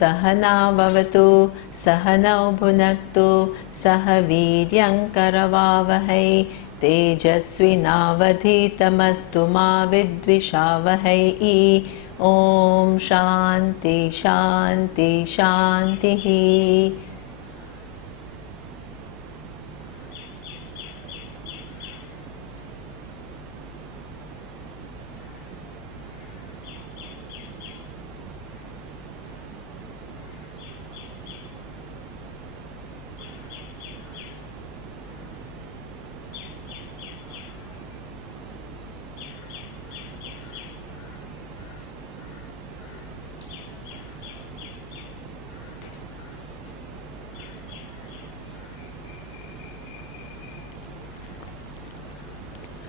Sahana Bhavatu Sahanau Bhunaktu Saha Vidyam Karavavahai Tejasvinavadhitamastu ma vidvishavahai. Om Shanti Shanti Shanti.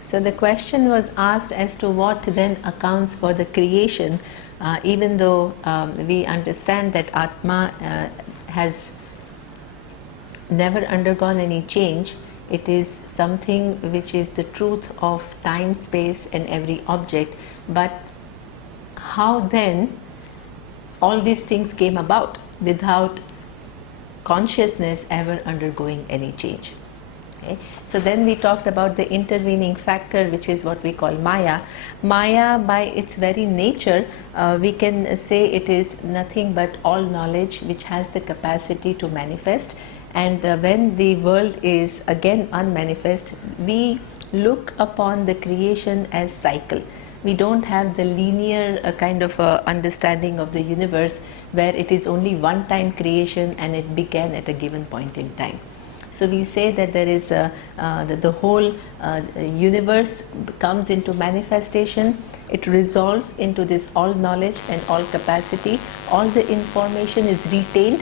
So the question was asked as to what then accounts for the creation, even though we understand that Atma has never undergone any change. It is something which is the truth of time, space and every object. But how then all these things came about without consciousness ever undergoing any change? Okay. So then we talked about the intervening factor, which is what we call Maya. Maya, by its very nature, we can say it is nothing but all knowledge which has the capacity to manifest. And when the world is again unmanifest, we look upon the creation as cycle. We don't have the linear kind of understanding of the universe where it is only one time creation and it began at a given point in time. So we say that there is the whole universe comes into manifestation, it resolves into this all knowledge and all capacity, all the information is retained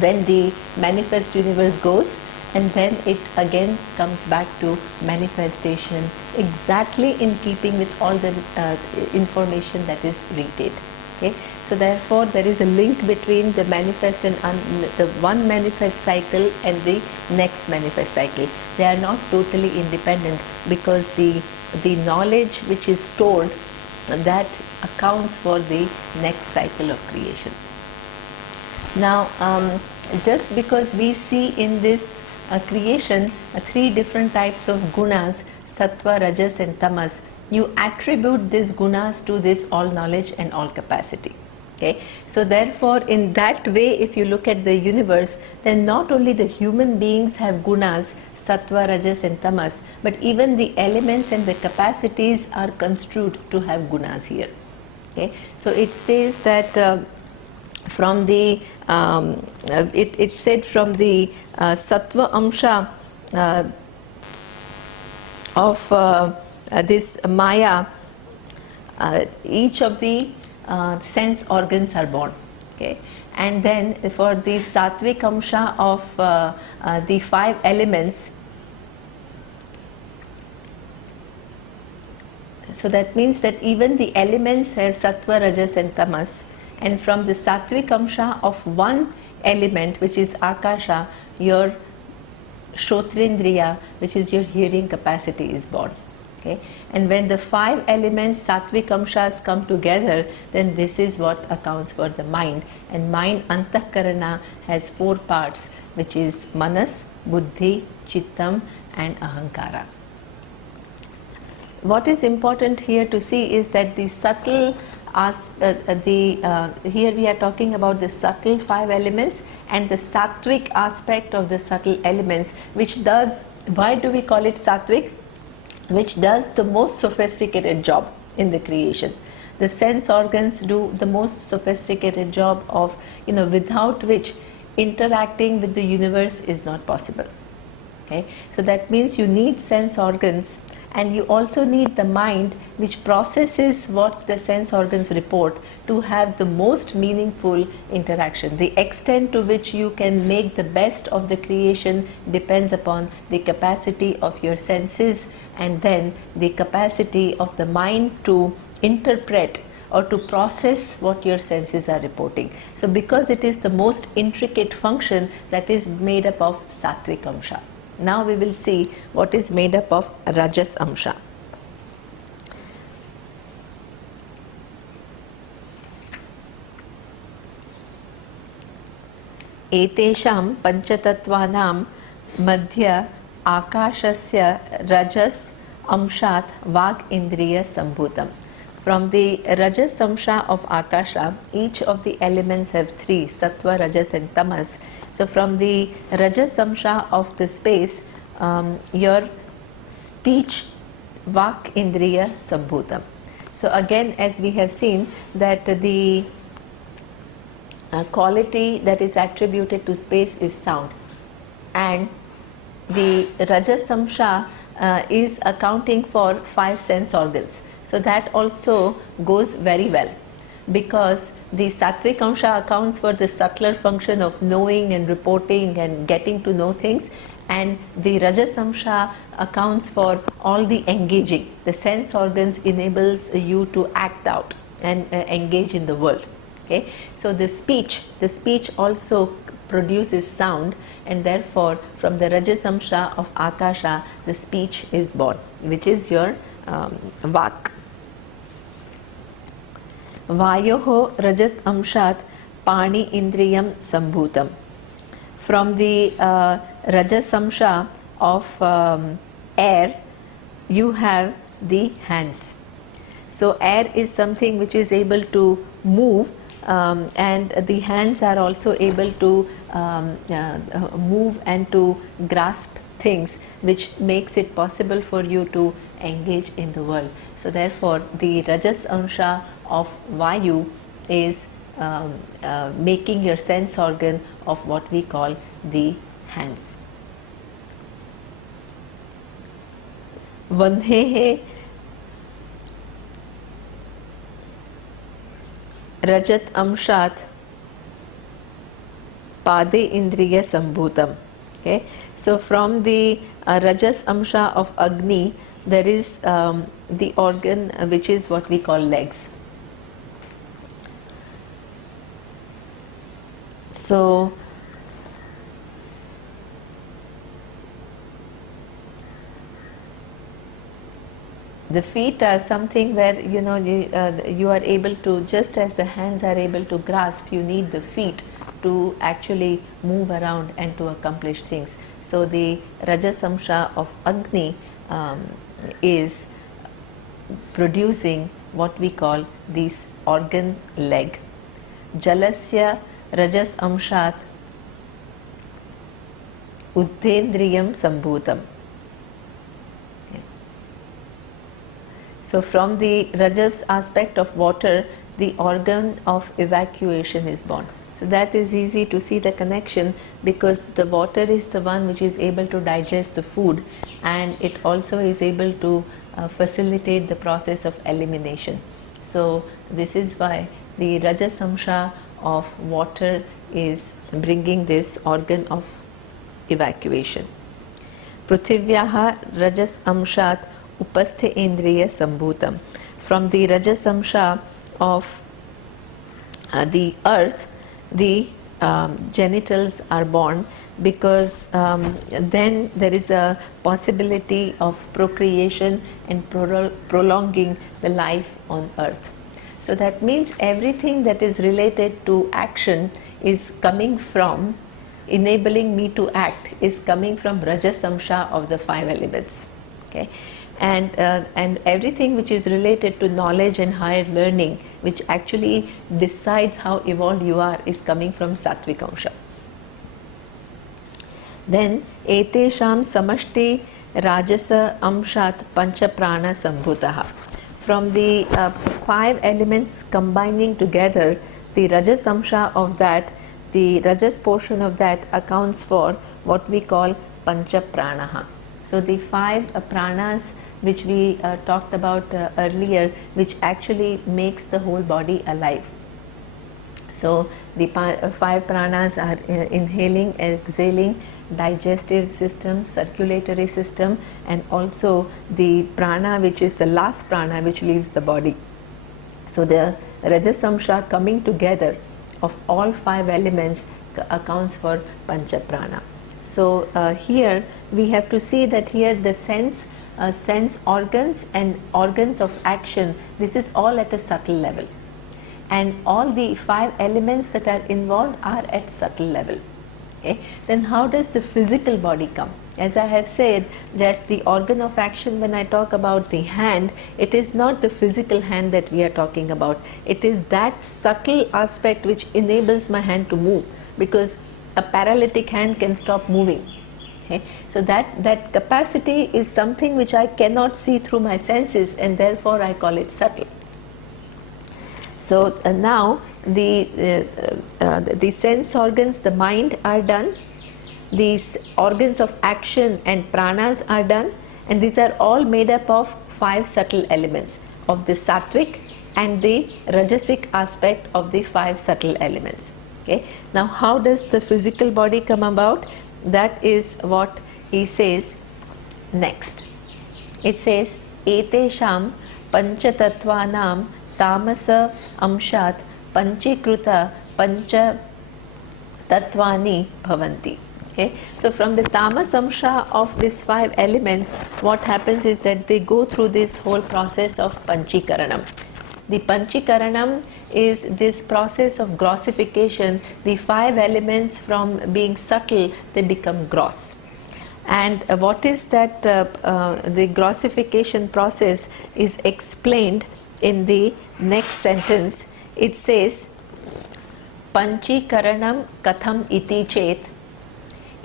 when the manifest universe goes, and then it again comes back to manifestation exactly in keeping with all the information that is retained. Okay. So therefore there is a link between the manifest and the one manifest cycle and the next manifest cycle. They are not totally independent, because the knowledge which is stored, that accounts for the next cycle of creation. Now just because we see in this creation three different types of gunas, sattva, rajas and tamas, you attribute these gunas to this all knowledge and all capacity. Okay. So therefore in that way, if you look at the universe, then not only the human beings have gunas, sattva, rajas and tamas, but even the elements and the capacities are construed to have gunas here. Okay. So it says that from the it said from the sattva amsha of this Maya, each of the sense organs are born. Okay. And then for the sattvic amsha of the five elements, so that means that even the elements have sattva, rajas and tamas, and from the sattvic amsha of one element, which is akasha, your shotrindriya, which is your hearing capacity, is born. Okay. And when the five elements, sattvic amshas, come together, then this is what accounts for the mind. And mind, antahkarana, has four parts, which is manas, buddhi, chittam and ahankara. What is important here to see is that the subtle here we are talking about the subtle five elements and the sattvic aspect of the subtle elements, which does, why do we call it sattvic? Which does the most sophisticated job in the creation. The sense organs do the most sophisticated job of, without which interacting with the universe is not possible. Okay. So that means you need sense organs, and you also need the mind, which processes what the sense organs report, to have the most meaningful interaction. The extent to which you can make the best of the creation depends upon the capacity of your senses, and then the capacity of the mind to interpret or to process what your senses are reporting. So because it is the most intricate function, that is made up of sattvic amsha. Now we will see what is made up of rajas amsha. एतेषां पञ्चतत्त्वानां मध्य आकाशस्य रजस् अंशात् वाक् इन्द्रिय सम्भूतम्. From the rajas amsha of akasha, each of the elements have three, sattva, rajas and tamas. So from the rajas amsha of the space, your speech, vak indriya sambhutam. So again, as we have seen, that the quality that is attributed to space is sound, and the rajas amsha is accounting for 5 sense organs. So that also goes very well, because the sattvic amsha accounts for the subtler function of knowing and reporting and getting to know things, and the rajas amsha accounts for all the engaging. The sense organs enables you to act out and engage in the world. Okay, so the speech also produces sound, and therefore from the rajas amsha of akasha the speech is born, which is your vak. Vayoho rajat amshat pani indriyam sambhutam. From the rajas amsha of air, you have the hands. So air is something which is able to move, and the hands are also able to move and to grasp things, which makes it possible for you to engage in the world. So therefore the rajas amsha of vayu is making your sense organ of what we call the hands. Vandhehe rajat amshat pade indriya sambhutam. Okay, so from the rajas amsha of agni, there is the organ which is what we call legs. So the feet are something where you are able to, just as the hands are able to grasp, you need the feet to actually move around and to accomplish things. So the rajas amsha of agni is producing what we call this organ leg. Jalasya rajas amshat uddhendriyam sambhutam. So from the rajas aspect of water, the organ of evacuation is born. So that is easy to see the connection, because the water is the one which is able to digest the food, and it also is able to facilitate the process of elimination. So this is why the rajas amsha of water is bringing this organ of evacuation. Prithivyaha rajas amshat upasthe indriya sambhutam. From the rajas amsha of the earth, the genitals are born, because then there is a possibility of procreation and prolonging the life on earth. So that means everything that is related to action is coming from, enabling me to act, is coming from rajas amsha of the 5 elements. Okay, and everything which is related to knowledge and higher learning, which actually decides how evolved you are, is coming from sattvic amsha. Then etesham samashti rajasa amshat pancha prana sambhutaha. From the 5 elements combining together, the rajas amsha of that, the rajas portion of that accounts for what we call pancha pranaha. So the 5 pranas which we talked about earlier, which actually makes the whole body alive. So the 5 pranas are inhaling, exhaling, digestive system, circulatory system, and also the prana which is the last prana which leaves the body. So the rajas amsha coming together of all 5 elements accounts for pancha prana. So here we have to see that here the sense organs and organs of action, this is all at a subtle level, and all the 5 elements that are involved are at subtle level. Okay? Then how does the physical body come? As I have said, that the organ of action, when I talk about the hand, it is not the physical hand that we are talking about. It is that subtle aspect which enables my hand to move, because a paralytic hand can stop moving. Okay? So that capacity is something which I cannot see through my senses, and therefore I call it subtle. So now the sense organs, the mind are done, these organs of action and pranas are done, and these are all made up of 5 subtle elements of the sattvic and the rajasic aspect of the 5 subtle elements. Okay? Now how does the physical body come about? That is what he says next. It says, etesham panchatattvanam tamasa amshat panchikruta pancha tattvani bhavanti. Okay? So from the tamas amsha of these 5 elements, what happens is that they go through this whole process of panchikaranam. The panchikaranam is this process of grossification. The 5 elements, from being subtle, they become gross. And what is that the grossification process is explained in the next sentence. It says, panchikaranam katham iti chet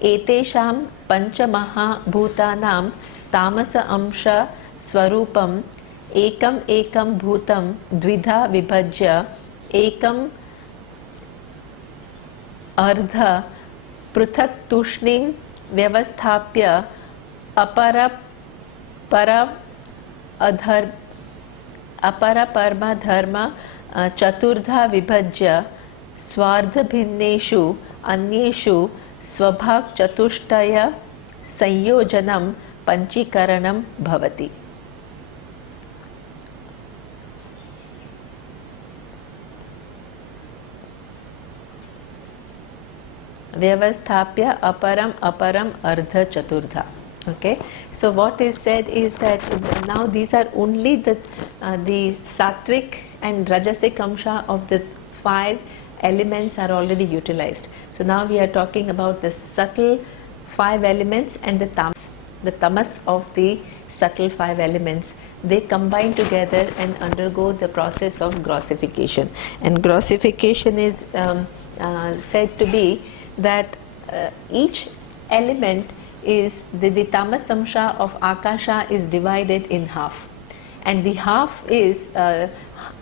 etesham panchamaha bhutanam tamasa amsha swarupam ekam ekam bhutam dvidha vibhajya ekam ardha pruthak tushnim vyavasthapya apara parma dharma chaturdha vibhajya swardha bhinneshu anyeshu svabhag chatushtaya sanyojanam panchikaranam bhavati. Vyavasthapya aparam ardha chaturdha. Okay, so what is said is that now these are only the sattvic and rajasic amsha of the 5 elements are already utilized. So now we are talking about the subtle 5 elements and the tamas of the subtle 5 elements. They combine together and undergo the process of grossification. And grossification is said to be that each element is the tamas amsha of akasha is divided in half, and the half is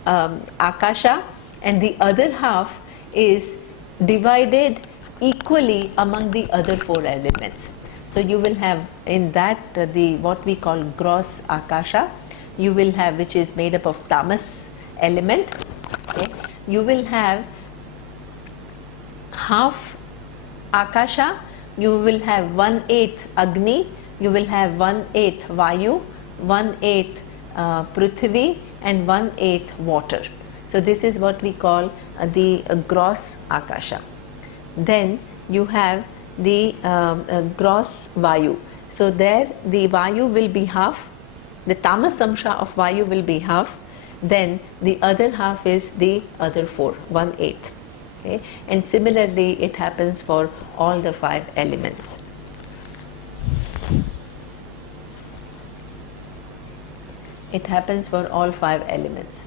akasha, and the other half is divided equally among the other 4 elements. So you will have in that the what we call gross akasha, you will have, which is made up of tamas element. Okay? You will have half akasha, you will have 1/8 agni, you will have 1/8 vayu, 1/8 prithvi, and 1/8 water. So this is what we call the gross akasha. Then you have the gross vayu. So there the vayu will be half, the tamas amsha of vayu will be half, then the other half is the other 4, 1/8. Okay? And similarly it happens for all the 5 elements. It happens for all 5 elements.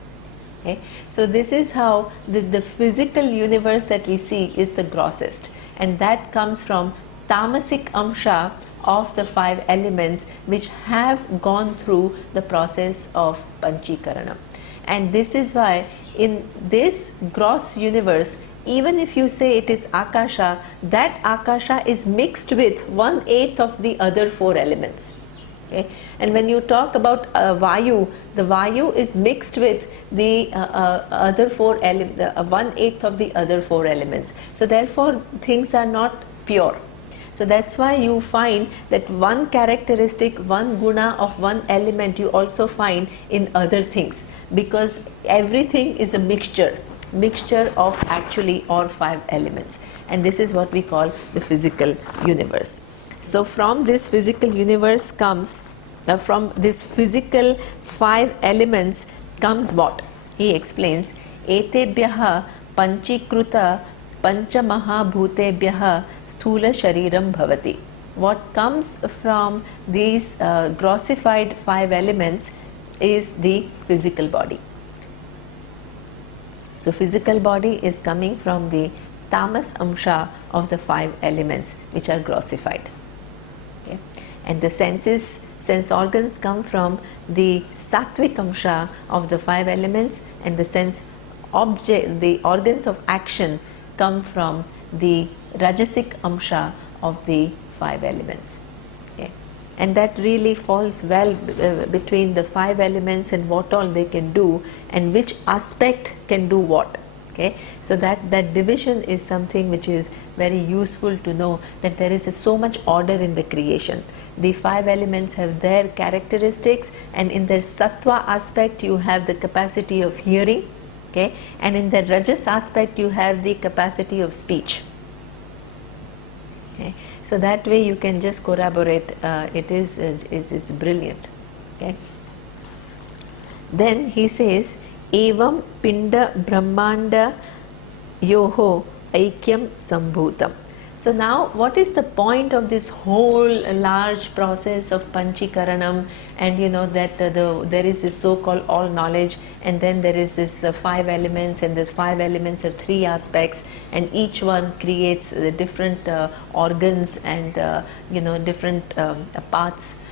Okay? So this is how the physical universe that we see is the grossest, and that comes from tamasic amsha of the 5 elements which have gone through the process of panchikaranam. And this is why in this gross universe, even if you say it is akasha, that akasha is mixed with 1/8 of the other 4 elements. Okay? And when you talk about vayu, the vayu is mixed with the other 4 elements, 1/8 of the other 4 elements. So therefore things are not pure. So that's why you find that one characteristic, one guna of one element you also find in other things, because everything is a mixture of actually all 5 elements, and this is what we call the physical universe. So from this physical universe comes, from this physical 5 elements comes what? He explains, etebhyaha panchikruta panchamahabhutebhyah sthula shariram bhavati. What comes from these grossified five elements is the physical body. So physical body is coming from the tamas amsha of the five elements which are grossified. Okay. And the sense organs come from the sattvic amsha of the five elements, and the organs of action come from the rajasic amsha of the five elements. Okay. And that really falls well between the five elements and what all they can do and which aspect can do what. Okay. So that division is something which is very useful to know, that there is so much order in the creation. The five elements have their characteristics, and in their sattva aspect you have the capacity of hearing, okay, and in the rajas aspect you have the capacity of speech. Okay. So that way you can just corroborate. It's brilliant. Okay. Then he says, evam pinda brahmanda yoho aikyam sambhutam. So now what is the point of this whole large process of panchikaranam, and you know that there is this so-called all knowledge, and then there is this five elements, and this five elements have three aspects, and each one creates different organs and different parts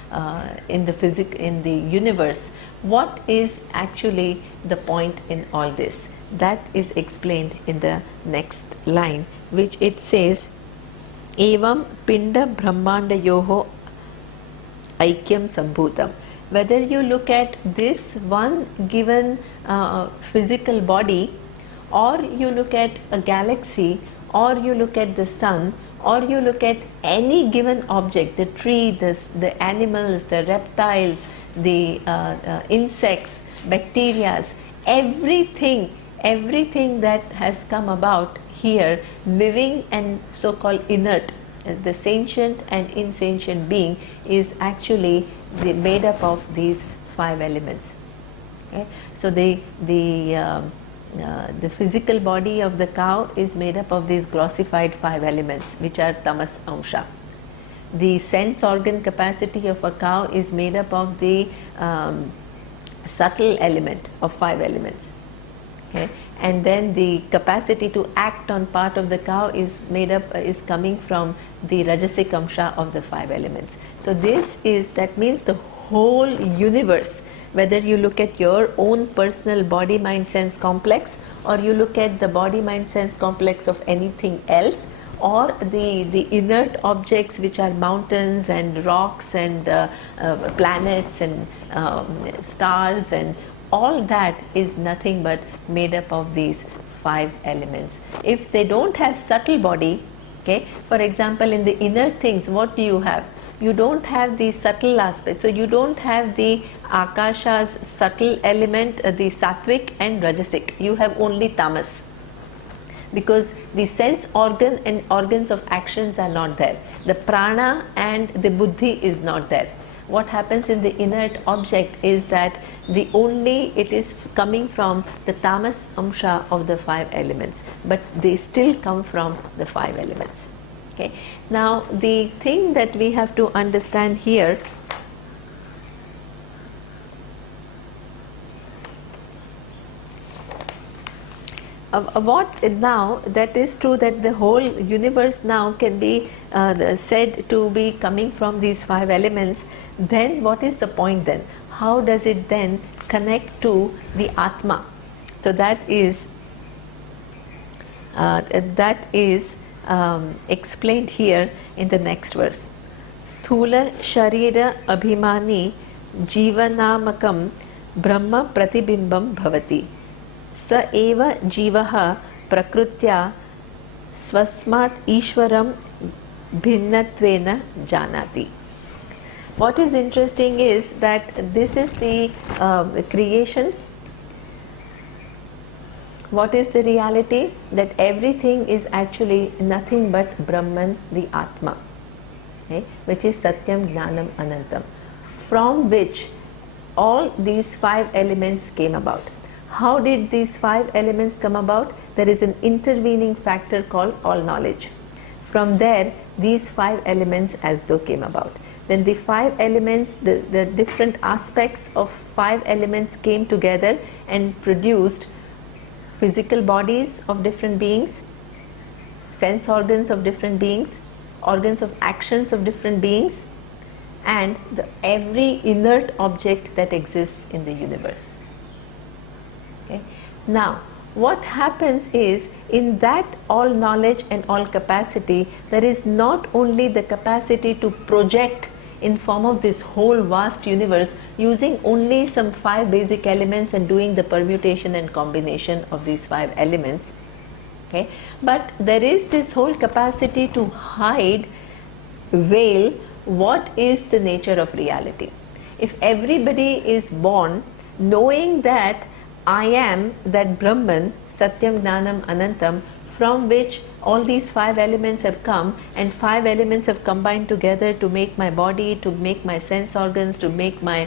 in the universe. What is actually the point in all this? That is explained in the next line, which it says, evam pinda brahmanda yoho aikyam sambhutam. Whether you look at this one given physical body, or you look at a galaxy, or you look at the sun, or you look at any given object, the tree, the animals, the reptiles, the insects, bacteria, everything that has come about here, living and so-called inert, the sentient and insentient being, is actually made up of these five elements. Okay? So the physical body of the cow is made up of these grossified five elements, which are tamas amsha. The sense organ capacity of a cow is made up of the subtle element of five elements. Okay. And then the capacity to act on part of the cow is coming from the rajasic amsha of the five elements. So that means the whole universe, whether you look at your own personal body mind sense complex, or you look at the body mind sense complex of anything else, or the inert objects which are mountains and rocks and planets and stars, and all that is nothing but made up of these five elements. If they don't have subtle body, okay, for example, in the inert things, what do you have? You don't have the subtle aspect. So you don't have the akasha's subtle element, the sattvic and rajasic. You have only tamas, because the sense organ and organs of actions are not there. The prana and the buddhi is not there. What happens in the inert object is that it is coming from the tamas amsha of the five elements, but they still come from the five elements. Okay. Now the thing that we have to understand here, what now, that is true that the whole universe now can be said to be coming from these five elements. Then what is the point then? How does it then connect to the Atma? So that is explained here in the next verse. Sthula sharira abhimani jivanamakam brahma pratibimbam bhavati sa eva jivaha prakrutya swasmat ishwaram bhinnatvena janati. What is interesting is that this is the creation. What is the reality? That everything is actually nothing but Brahman, the Atma, okay, which is Satyam, Jnanam, Anantam, from which all these five elements came about. How did these 5 elements come about? There is an intervening factor called all knowledge. From there, these 5 elements as though came about. Then the 5 elements, the different aspects of 5 elements came together and produced physical bodies of different beings, sense organs of different beings, organs of actions of different beings, and every inert object that exists in the universe. Okay. Now, what happens is, in that all knowledge and all capacity, there is not only the capacity to project in form of this whole vast universe using only some 5 basic elements and doing the permutation and combination of these 5 elements, okay, but there is this whole capacity to hide, veil what is the nature of reality. If everybody is born knowing that I am that Brahman, Satyam, Gnanam, Anantam, from which all these 5 elements have come, and 5 elements have combined together to make my body, to make my sense organs, to make my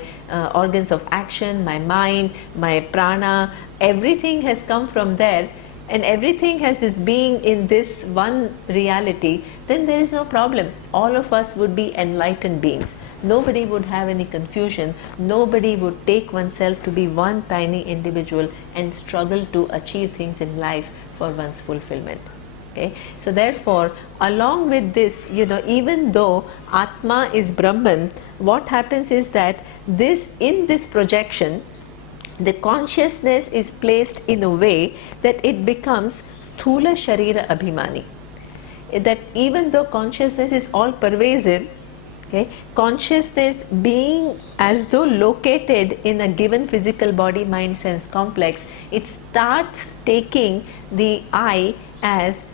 organs of action, my mind, my prana, everything has come from there, and everything has its being in this one reality, then there is no problem. All of us would be enlightened beings. Nobody would have any confusion. Nobody would take oneself to be one tiny individual and struggle to achieve things in life for one's fulfillment. Okay? So therefore, along with this, even though Atma is Brahman, what happens is that in this projection, the consciousness is placed in a way that it becomes Sthula Sharira Abhimani. That even though consciousness is all pervasive, okay, consciousness being as though located in a given physical body mind sense complex, it starts taking the I as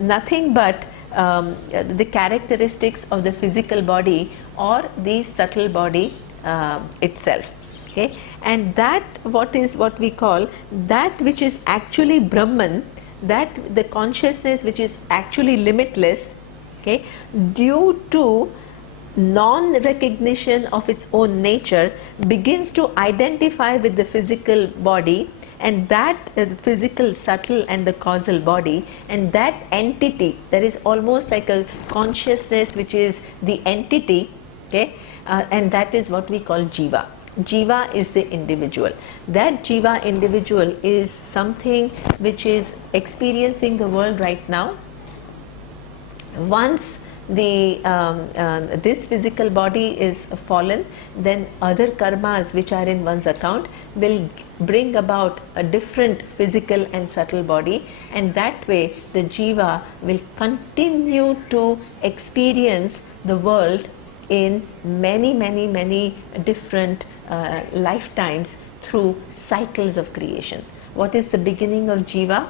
nothing but the characteristics of the physical body or the subtle body itself. Okay? And that what we call that which is actually Brahman, that the consciousness which is actually limitless, okay, due to non-recognition of its own nature, begins to identify with the physical body, and that physical subtle and the causal body, and that entity, there is almost like a consciousness which is the entity, okay, and that is what we call Jiva. Jiva is the individual. That Jiva individual is something which is experiencing the world right now. Once this physical body is fallen, then other karmas which are in one's account will bring about a different physical and subtle body, and that way the Jiva will continue to experience the world in many different lifetimes through cycles of creation. What is the beginning of Jiva?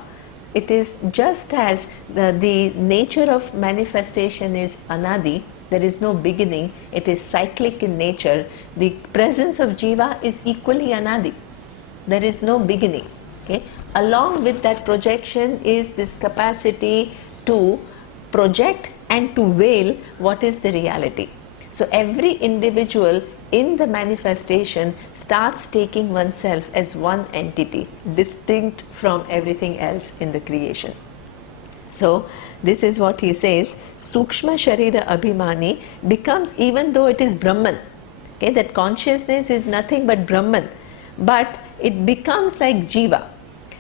It is just as the nature of manifestation is anadi, there is no beginning, it is cyclic in nature. The presence of Jiva is equally anadi, there is no beginning. Okay? Along with that projection is this capacity to project and to veil what is the reality. So every individual in the manifestation starts taking oneself as one entity, distinct from everything else in the creation. So this is what he says, Sukshma Sharira Abhimani becomes, even though it is Brahman, okay, that consciousness is nothing but Brahman, but it becomes like Jiva.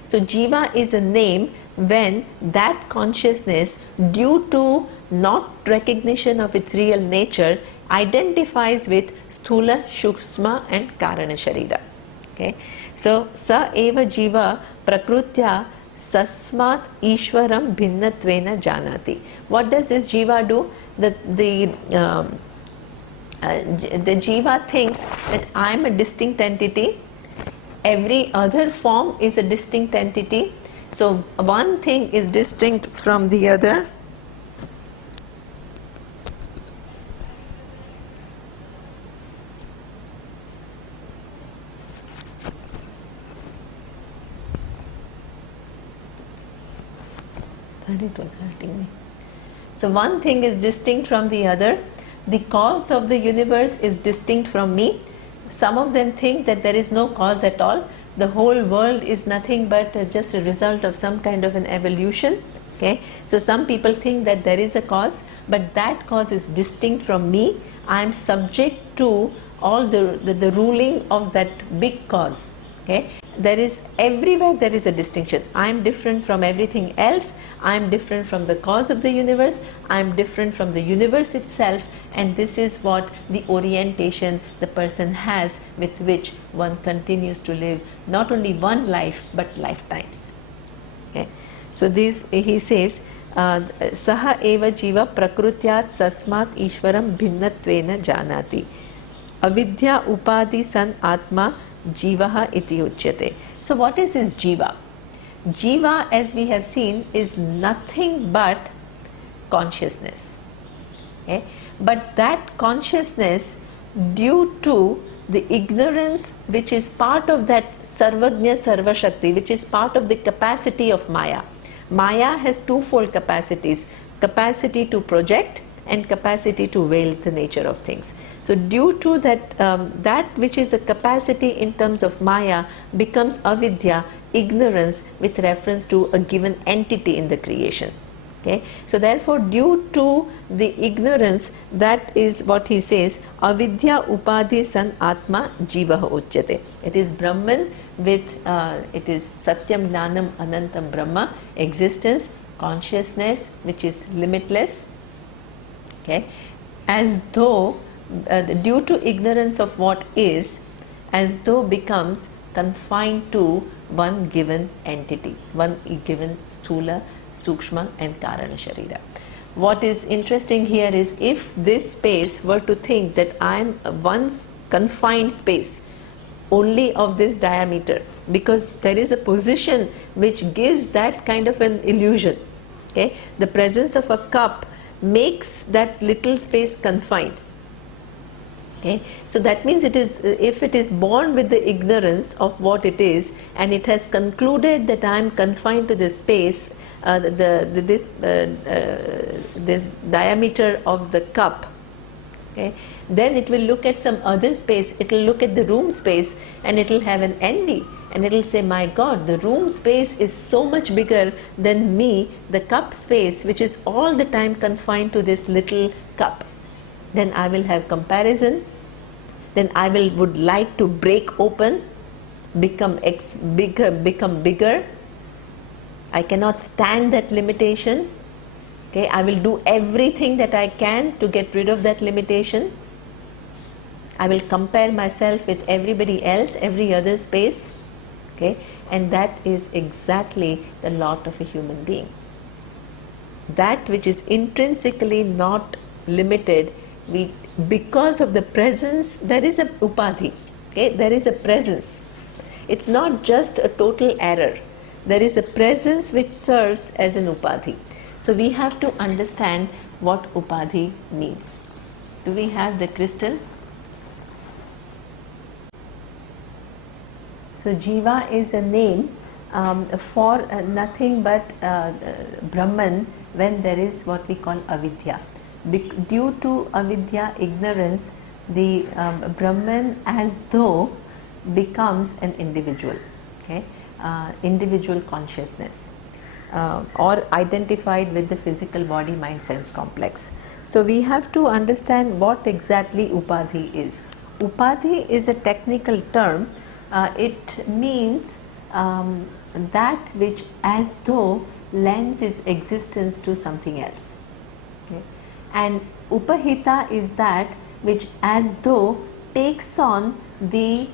So Jiva is a name when that consciousness, due to not recognition of its real nature, identifies with Sthula, Shukshma and Karana Sharira. Okay? So, Sa eva Jiva Prakrutya Sasmat Ishwaram Bhinnatvena Janati. What does this Jiva do? The Jiva thinks that I am a distinct entity, every other form is a distinct entity. So, one thing is distinct from the other. It was hurting me. So one thing is distinct from the other. The cause of the universe is distinct from me. Some of them think that there is no cause at all, the whole world is nothing but just a result of some kind of an evolution. Okay, so some people think that there is a cause, but that cause is distinct from me. I am subject to all the ruling of that big cause. Okay, there is everywhere there is a distinction. I am different from everything else. I am different from the cause of the universe. I am different from the universe itself, and this is what the orientation the person has with which one continues to live not only one life but lifetimes. Okay. So this he says, saha eva jiva prakrutyat sasmat ishwaram bhinnatvena janati. Avidya upadhi san atma jivaha iti uchyate. So what is this jiva? Jiva, as we have seen, is nothing but consciousness. Okay? But that consciousness, due to the ignorance which is part of that Sarvagnya Sarva Shakti, which is part of the capacity of Maya. Maya has twofold capacities: capacity to project and capacity to veil the nature of things. So due to that, that which is a capacity in terms of Maya becomes avidya, ignorance with reference to a given entity in the creation. Okay. So therefore, due to the ignorance, that is what he says, avidya upadhi san atma jivaha uchyate. It is Brahman with, it is Satyam Gnanam Anantam Brahma, existence, consciousness which is limitless. Okay. As though, due to ignorance of what is, as though becomes confined to one given entity, one given Sthula, Sukshma and Karana Sharira. What is interesting here is, if this space were to think that I am one confined space only of this diameter, because there is a position which gives that kind of an illusion. Okay? The presence of a cup makes that little space confined. Okay, so that means it is, if it is born with the ignorance of what it is, and it has concluded that I am confined to this space, this diameter of the cup, okay, then it will look at some other space, it will look at the room space and it will have an envy, and it will say, my God, the room space is so much bigger than me, the cup space, which is all the time confined to this little cup. Then I will have comparison, then I would like to break open, become bigger. I cannot stand that limitation. Okay, I will do everything that I can to get rid of that limitation. I will compare myself with everybody else, every other space. Okay, and that is exactly the lot of a human being. That which is intrinsically not limited, because of the presence, there is a upadhi. Okay, there is a presence. It's not just a total error. There is a presence which serves as an upadhi. So we have to understand what upadhi means. Do we have the crystal? So jiva is a name for nothing but Brahman when there is what we call avidya. Due to avidya, ignorance, the Brahman as though becomes an individual, okay, individual consciousness, or identified with the physical body, mind, sense complex. So we have to understand what exactly upadhi is. Upadhi is a technical term. It means that which as though lends its existence to something else. Okay. And upahita is that which as though takes on the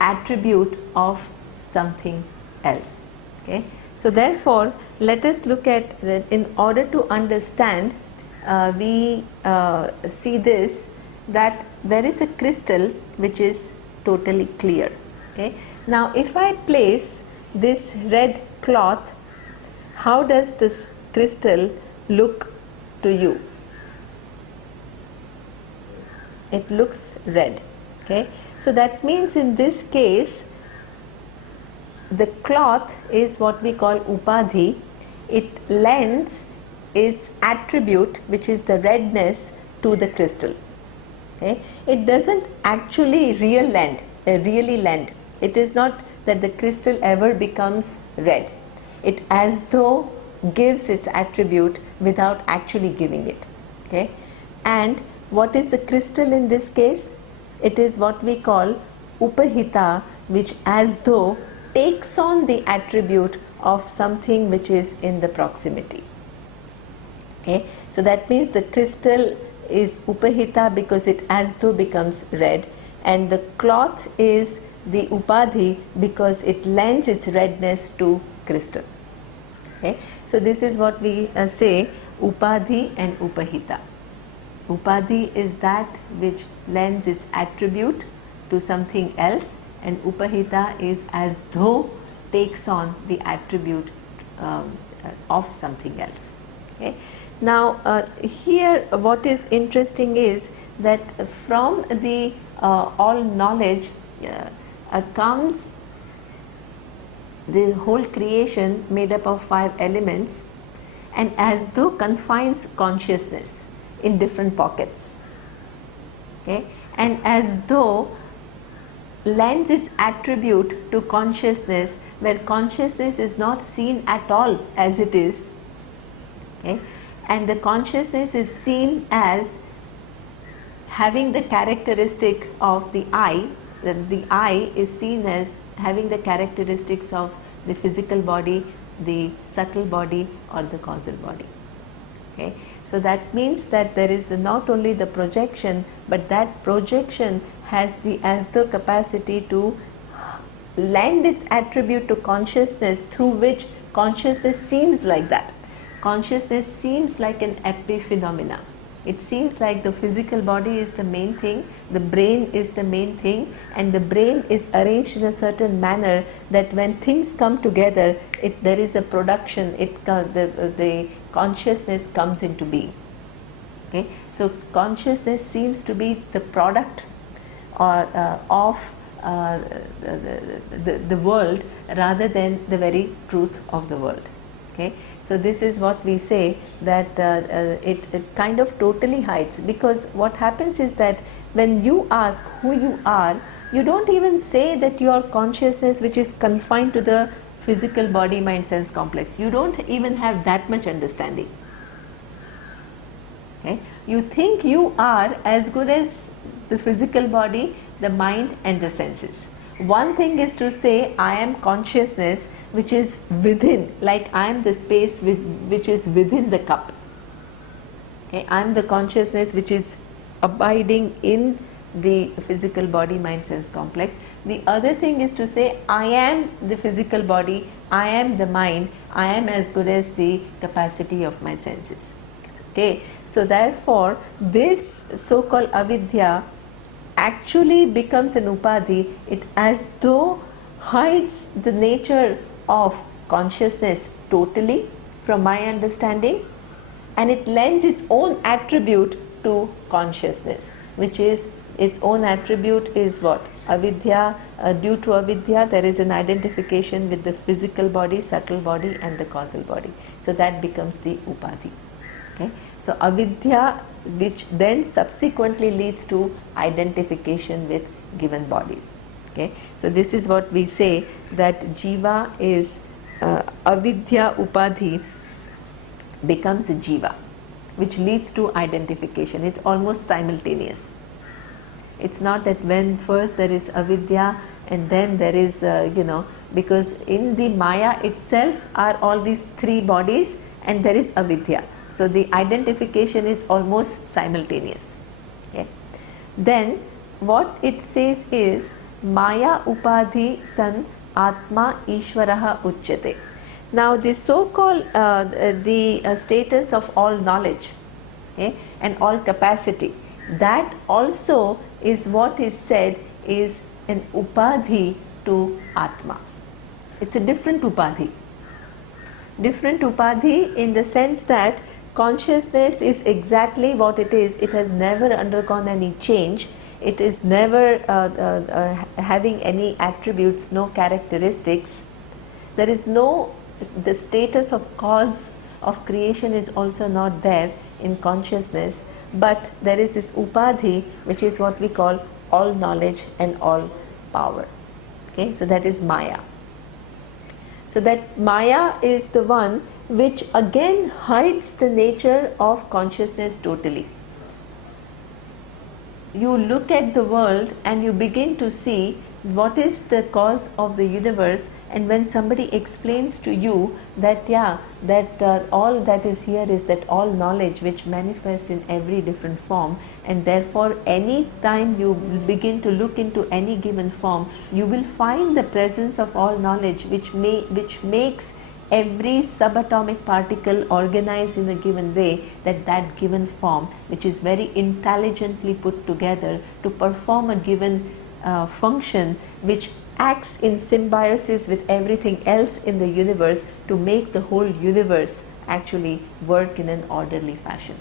attribute of something else. Okay. So therefore, let us look at that. In order to understand, we see this, that there is a crystal which is totally clear. Okay. Now if I place this red cloth, how does this crystal look to you? It looks red. Okay. So that means in this case, the cloth is what we call upadhi. It lends its attribute, which is the redness, to the crystal. Okay. It doesn't actually really lend. It is not that the crystal ever becomes red. It as though gives its attribute without actually giving it. Okay? And what is the crystal in this case? It is what we call upahita, which as though takes on the attribute of something which is in the proximity. Okay? So that means the crystal is upahita because it as though becomes red, and the cloth is the upadhi because it lends its redness to crystal. Okay? So this is what we say upadhi and upahita. Upadhi is that which lends its attribute to something else, and upahita is as though takes on the attribute of something else. Okay? Now here what is interesting is that from the all knowledge comes the whole creation made up of 5 elements, and as though confines consciousness in different pockets. Okay? And as though lends its attribute to consciousness where consciousness is not seen at all as it is. Okay? And the consciousness is seen as having the characteristic of the I. The I is seen as having the characteristics of the physical body, the subtle body, or the causal body. Okay? So that means that there is not only the projection, but that projection has the as though capacity to lend its attribute to consciousness, through which consciousness seems like that. Consciousness seems like an epiphenomena. It seems like the physical body is the main thing, the brain is the main thing, and the brain is arranged in a certain manner that when things come together, there is a production, the consciousness comes into being. Okay? So consciousness seems to be the product of the world rather than the very truth of the world. Okay? So this is what we say, that it kind of totally hides, because what happens is that when you ask who you are, you don't even say that your consciousness which is confined to the physical body mind sense complex. You don't even have that much understanding. Okay? You think you are as good as the physical body, the mind and the senses. One thing is to say I am consciousness which is within, like I am the space which is within the cup. Okay? I am the consciousness which is abiding in the physical body mind sense complex. The other thing is to say I am the physical body, I am the mind, I am as good as the capacity of my senses. Okay? So therefore this so-called avidya actually becomes an upadhi. It as though hides the nature of consciousness totally from my understanding, and it lends its own attribute to consciousness, which is its own attribute is what? Avidya. Due to avidya there is an identification with the physical body, subtle body and the causal body. So that becomes the upadhi. Okay? So avidya, which then subsequently leads to identification with given bodies. Okay? So this is what we say, that jiva is avidya upadhi becomes a jiva, which leads to identification. It's almost simultaneous. It's not that when first there is avidya and then there is because in the maya itself are all these 3 bodies and there is avidya. So the identification is almost simultaneous. Okay? Then what it says is maya upadhi san atma ishvaraha uchyate. Now the so-called status of all knowledge, okay, and all capacity, that also is what is said is an upadhi to atma. It's a different upadhi. Different upadhi in the sense that consciousness is exactly what it is. It has never undergone any change. It is never having any attributes, no characteristics. There is no, the status of cause of creation is also not there in consciousness, but there is this upadhi, which is what we call all knowledge and all power. Okay, so that is Maya. So that Maya is the one which again hides the nature of consciousness totally. You look at the world and you begin to see what is the cause of the universe, and when somebody explains to you that all that is here is that all knowledge which manifests in every different form, and therefore any time you begin to look into any given form, you will find the presence of all knowledge which makes every subatomic particle organized in a given way, that given form which is very intelligently put together to perform a given function which acts in symbiosis with everything else in the universe to make the whole universe actually work in an orderly fashion.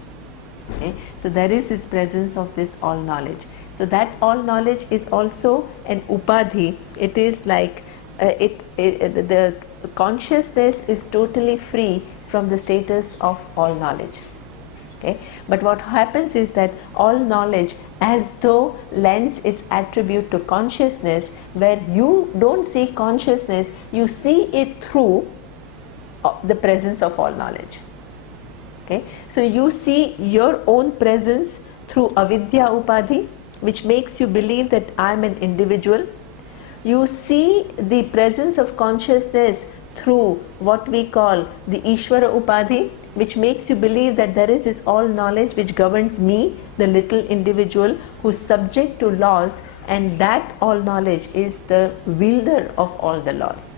Okay? So there is this presence of this all knowledge. So that all knowledge is also an upadhi. It is like the consciousness is totally free from the status of all knowledge. Okay? But what happens is that all knowledge as though lends its attribute to consciousness, where you don't see consciousness, you see it through the presence of all knowledge. Okay? So you see your own presence through avidya upadhi, which makes you believe that I am an individual. You see the presence of consciousness through what we call the Ishvara Upadhi, which makes you believe that there is this all knowledge which governs me, the little individual who is subject to laws, and that all knowledge is the wielder of all the laws.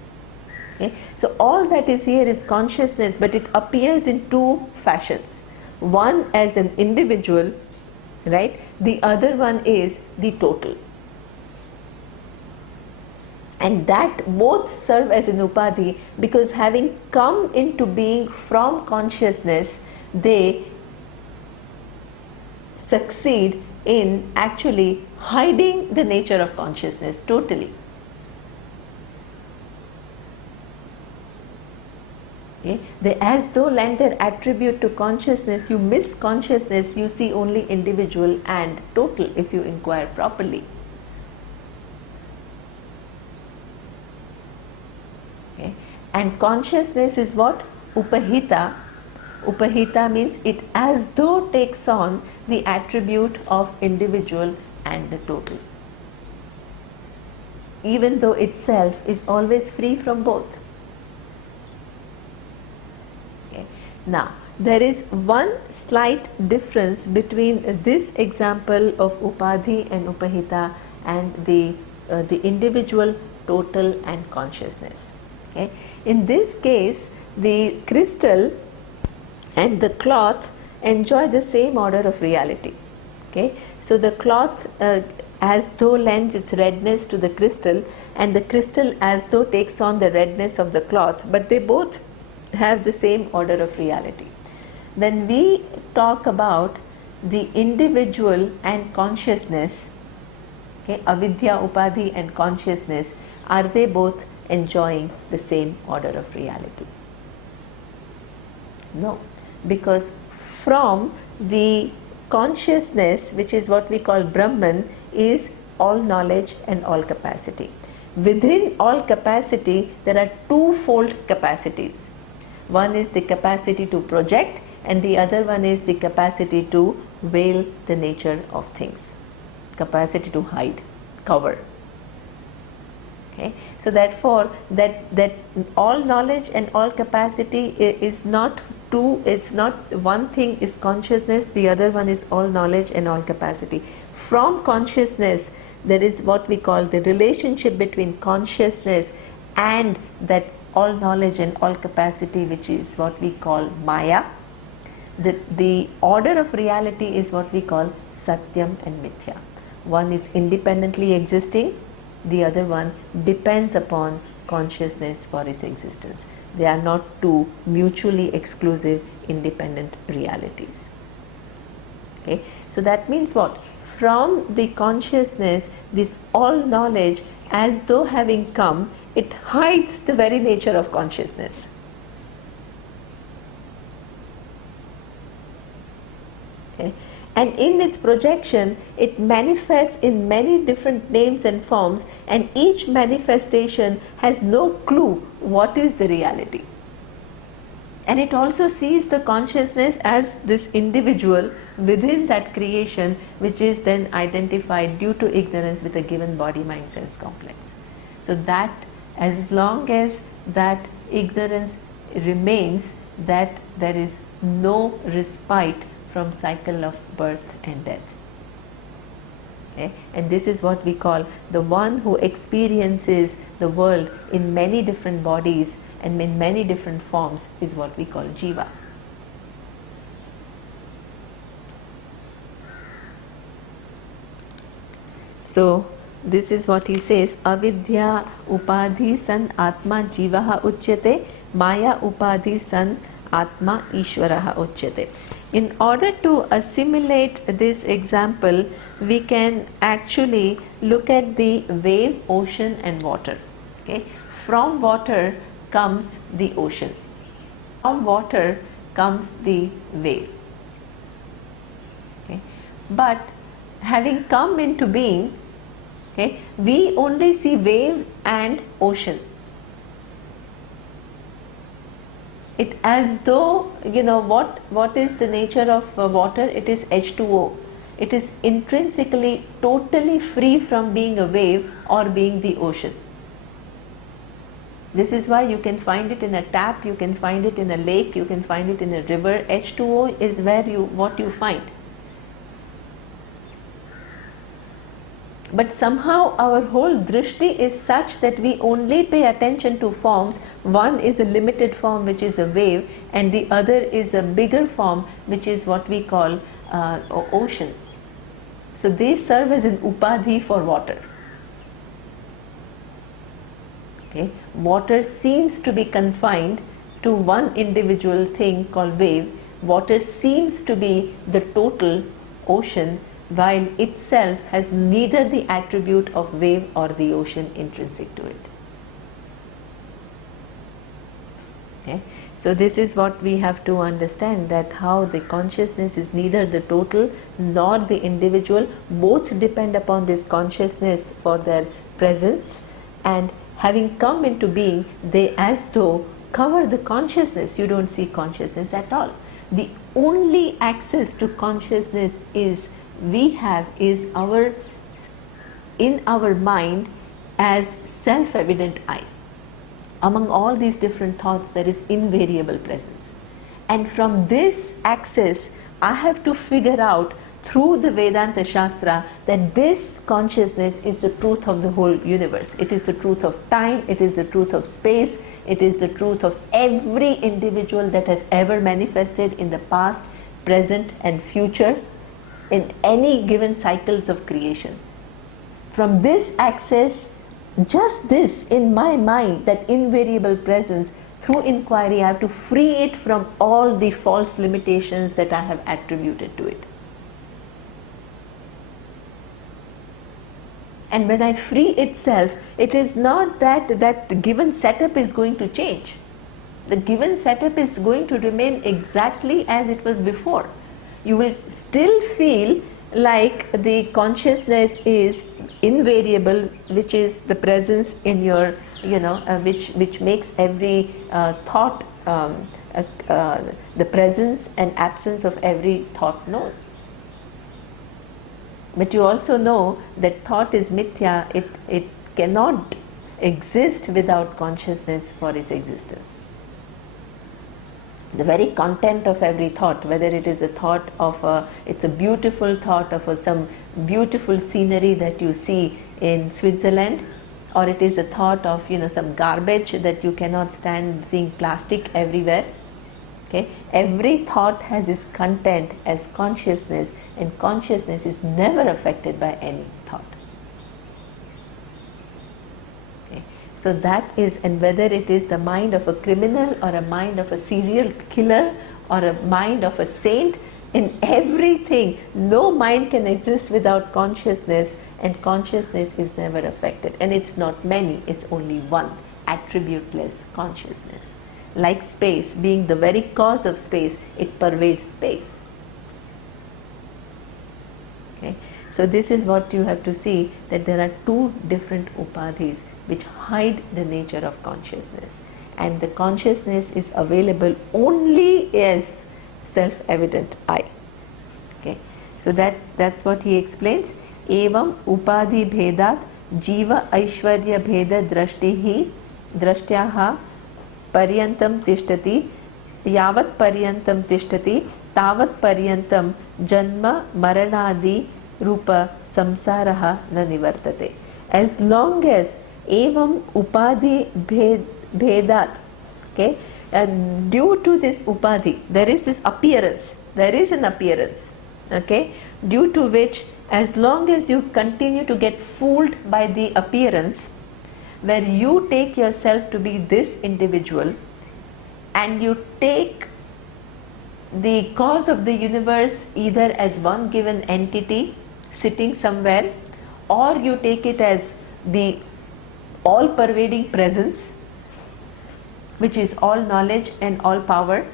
Okay? So all that is here is consciousness, but it appears in two fashions. One as an individual, right? The other one is the total. And that both serve as an upadhi, because having come into being from consciousness, they succeed in actually hiding the nature of consciousness totally. Okay? They as though lend their attribute to consciousness. You miss consciousness, you see only individual and total if you inquire properly. Okay? And consciousness is what? Upahita. Upahita means it as though takes on the attribute of individual and the total, even though itself is always free from both. Okay. Now, there is one slight difference between this example of upadhi and upahita and the individual, total and consciousness. Okay. In this case, the crystal and the cloth enjoy the same order of reality. Okay. So the cloth as though lends its redness to the crystal, and the crystal as though takes on the redness of the cloth, but they both have the same order of reality. When we talk about the individual and consciousness, okay, avidya, upadhi and consciousness, are they both enjoying the same order of reality? No, because from the consciousness, which is what we call Brahman, is all knowledge and all capacity. Within all capacity, there are twofold capacities. One is the capacity to project, and the other one is the capacity to veil the nature of things, capacity to hide, cover. Okay. So therefore, that all knowledge and all capacity is not two. It's not one thing is consciousness, the other one is all knowledge and all capacity. From consciousness, there is what we call the relationship between consciousness and that all knowledge and all capacity, which is what we call Maya. The order of reality is what we call Satyam and Mithya. One is independently existing, the other one depends upon consciousness for its existence. They are not two mutually exclusive independent realities. Okay? So that means what? From the consciousness, this all knowledge, as though having come, it hides the very nature of consciousness. Okay? And in its projection, it manifests in many different names and forms, and each manifestation has no clue what is the reality. And it also sees the consciousness as this individual within that creation, which is then identified due to ignorance with a given body mind sense complex. So that as long as that ignorance remains, that there is no respite from cycle of birth and death. Okay? And this is what we call the one who experiences the world in many different bodies and in many different forms is what we call Jiva. So this is what he says, avidya upadhi san atma jivaha uchyate, maya upadhi san atma ishvaraha uchyate. In order to assimilate this example, we can actually look at the wave, ocean and water. Okay? From water comes the ocean. From water comes the wave. Okay? But having come into being, okay, we only see wave and ocean. It as though, what is the nature of water? It is H2O. It is intrinsically totally free from being a wave or being the ocean. This is why you can find it in a tap, you can find it in a lake, you can find it in a river. H2O is where what you find. But somehow our whole drishti is such that we only pay attention to forms. One is a limited form, which is a wave, and the other is a bigger form, which is what we call ocean. So they serve as an upadhi for water. Okay? Water seems to be confined to one individual thing called wave. Water seems to be the total ocean, while itself has neither the attribute of wave or the ocean intrinsic to it. Okay? So this is what we have to understand, that how the consciousness is neither the total nor the individual. Both depend upon this consciousness for their presence, and having come into being, they as though cover the consciousness. You don't see consciousness at all. The only access to consciousness is in our mind as self-evident I. Among all these different thoughts, there is invariable presence. And from this access, I have to figure out through the Vedanta Shastra that this consciousness is the truth of the whole universe. It is the truth of time, it is the truth of space, it is the truth of every individual that has ever manifested in the past, present and future, in any given cycles of creation. From this access, just this in my mind, that invariable presence, through inquiry I have to free it from all the false limitations that I have attributed to it. And when I free itself, it is not that that given setup is going to change. The given setup is going to remain exactly as it was before. You will still feel like the consciousness is invariable, which is the presence in your, which makes every thought, the presence and absence of every thought known. But you also know that thought is mithya, it cannot exist without consciousness for its existence. The very content of every thought, whether it is a thought of it's a beautiful thought of some beautiful scenery that you see in Switzerland, or it is a thought of some garbage that you cannot stand seeing plastic everywhere. Okay? Every thought has its content as consciousness, and consciousness is never affected by any thought. So that is, and whether it is the mind of a criminal or a mind of a serial killer or a mind of a saint, in everything, no mind can exist without consciousness, and consciousness is never affected. And it's not many, it's only one, attributeless consciousness. Like space, being the very cause of space, it pervades space. Okay? So this is what you have to see, that there are two different upadhis which hide the nature of consciousness, and the consciousness is available only as self-evident I. Okay? So that's what he explains. Evam upadhi bhedat jiva aishwarya bheda drashtihi drashtyaha paryantam tishtati yavat paryantam tishtati tavat paryantam janma maranadi rupa samsaraha na nivartate. As long as evam upadhi bhedat, okay, and due to this upadhi, there is this appearance, there is an appearance, okay, due to which, as long as you continue to get fooled by the appearance, where you take yourself to be this individual and you take the cause of the universe either as one given entity sitting somewhere, or you take it as the all pervading presence, which is all knowledge and all power.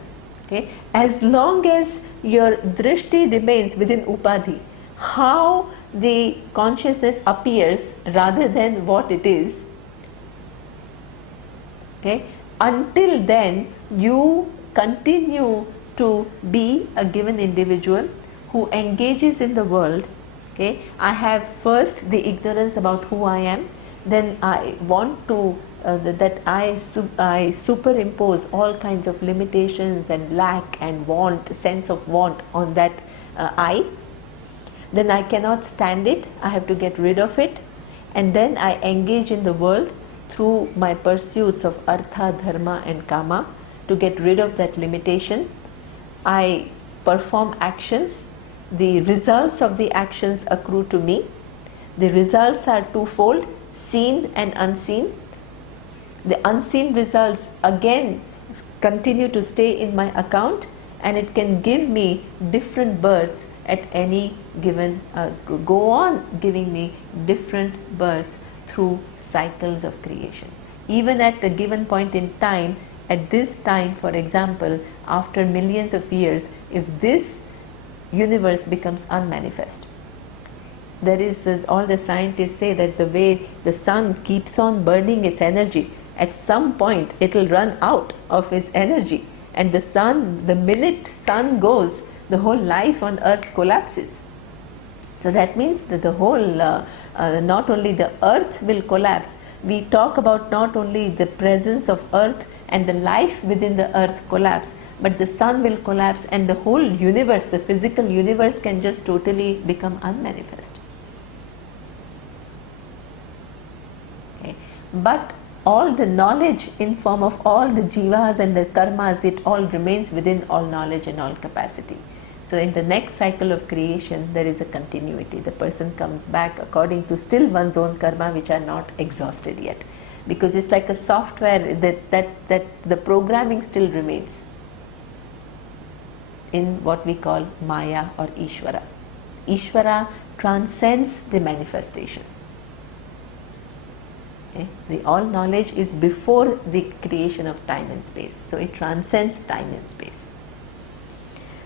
Okay? As long as your drishti remains within upadhi, how the consciousness appears rather than what it is, okay, until then you continue to be a given individual who engages in the world. Okay, I have first the ignorance about who I am, then I want to that I superimpose all kinds of limitations and lack and want, sense of want on that I. Then I cannot stand it, I have to get rid of it, and then I engage in the world through my pursuits of artha, dharma and kama to get rid of that limitation. I perform actions, the results of the actions accrue to me. The results are twofold, seen and unseen. The unseen results again continue to stay in my account, and it can give me different births at any given, go on giving me different births through cycles of creation. Even at a given point in time, at this time, for example, after millions of years, if this universe becomes unmanifest, there is all the scientists say that the way the sun keeps on burning its energy, at some point it will run out of its energy, and the sun, the minute sun goes, the whole life on earth collapses. So that means that the whole, not only the earth will collapse, we talk about not only the presence of earth and the life within the earth collapse, but the sun will collapse and the whole universe, the physical universe, can just totally become unmanifest. Okay. But all the knowledge in form of all the jivas and the karmas, it all remains within all knowledge and all capacity. So in the next cycle of creation, there is a continuity. The person comes back according to still one's own karma, which are not exhausted yet, because it's like a software that the programming still remains in what we call Maya or Ishvara. Ishvara transcends the manifestation. Okay? The all knowledge is before the creation of time and space, so it transcends time and space.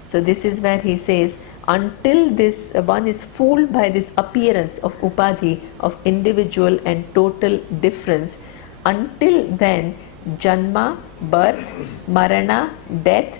So this is where he says, until this one is fooled by this appearance of upadhi, of individual and total difference, until then janma, birth, marana, death,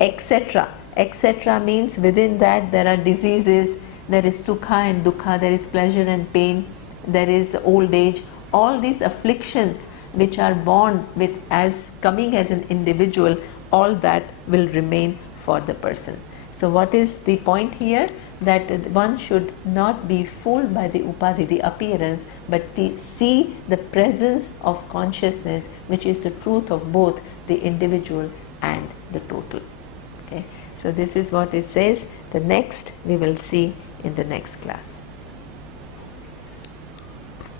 etc. etc. means within that there are diseases, there is sukha and dukkha, there is pleasure and pain, there is old age. All these afflictions which are born with as coming as an individual, all that will remain for the person. So what is the point here? That one should not be fooled by the upadhi, the appearance, but see the presence of consciousness, which is the truth of both the individual and the total. Okay. So this is what it says. The next we will see in the next class.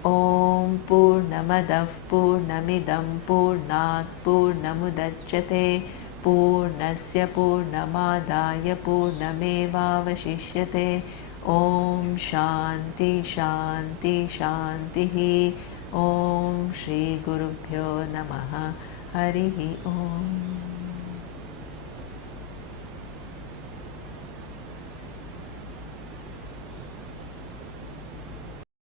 Om Purnamadav Purnamidam Purnat Purnamudachyate Purnasya Purnamadaya Purnamevavashishyate. Om Shanti Shanti Shanti. Om Shri Gurubhyo Namaha. Harihi Om.